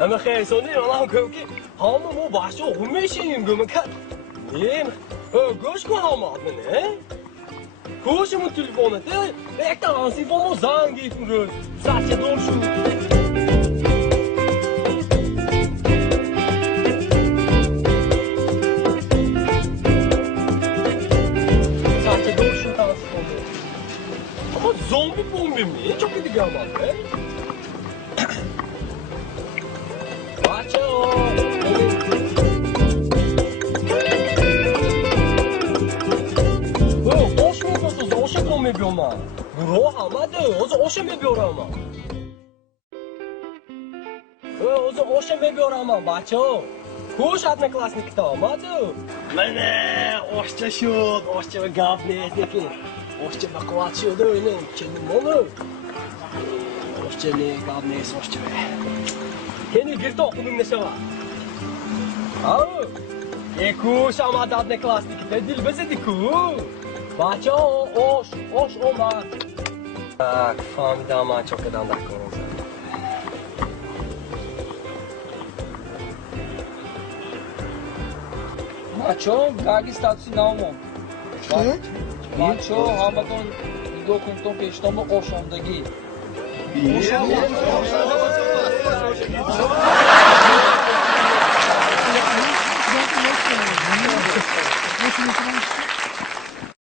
اما خیلی سونی راه که همه مو باشو همیشیم گمکت نیم گوش کو همه نه گوش مو تلفونه ده یک تا آنسی فمو زنگی کنه ساعت دور شو ساعت دور شو تا فمو اما زومبی بومبی می چه دیگه همه بچه‌ها خوش می‌کنید از آش کم می‌بیام برو همه از آش می‌بیارم از آش می‌بیارم بچه‌ها خوش ادن کلاس نیکتا آمد من آشچه شد آشچه به گاب نیست نکن آشچه به قوات شد اینه چه نمونه آشچه نه گاب نیست آشچه Kenny girdi oxunun neşə var? Ha? Kuş ama dadne klasik de dilbez edik ku. Baça oş olmaz. Tak, famida ama çok edan da konuşsa. Maço, gagi statusu namon. Maço, hamaton dokumenton peştomda oşondagi. Oşondagi.